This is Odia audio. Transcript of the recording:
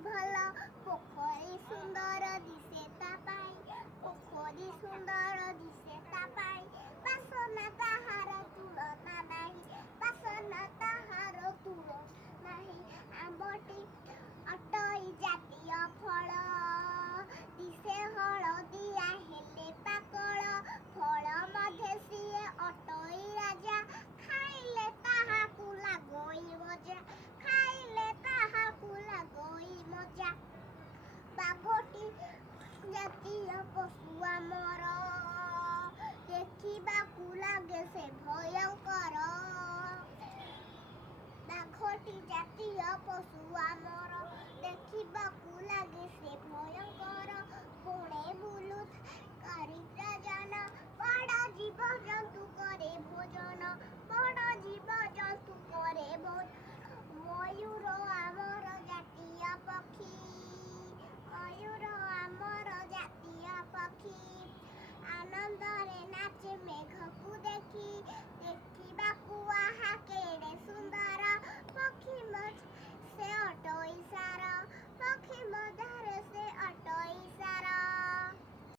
ଭଲ ପୋଖରୀ ସୁନ୍ଦର ଦିଶେ ତା ପାଇଁ ପୋଖରୀ ସୁନ୍ଦର ଦିଶେ ତା ପାଇଁ ବାସନା ତାହାର ତୁଳନା ନାହିଁ ବାସନା ତାହାର ତୁଳନା ନାହିଁ ଆମ୍ବଟି ଅଟଇ ଜାତୀୟ ଫଳ ଦିଶେ ହଳଦିଆ ହେଲେ ପାକଳ ଫଳ ମଧ୍ୟ ସିଏ ଅଟଇ ରାଜା ଖାଇଲେ ତାହାକୁ ଲାଗୋଇ ମଜା ଖାଇଲେ ତାହାକୁ ଲାଗୋଇ ମଜା ବାଘଟି ଜାତୀୟ ପଶୁ ଆମର ଦେଖିବାକୁ ଲାଗେ ସେ ଭୟଙ୍କର ବାଘଟି ଜାତୀୟ ପଶୁ ଆମର ଦେଖିବାକୁ ଲାଗେ ସେ ଭୟଙ୍କର ବଣେ ବୁଲୁଥାଏ କରିତ୍ରା ଜାନ ବଡ଼ ଜୀବଜନ୍ତୁ କରେ ଭୋଜନ ବଡ଼ ଜୀବ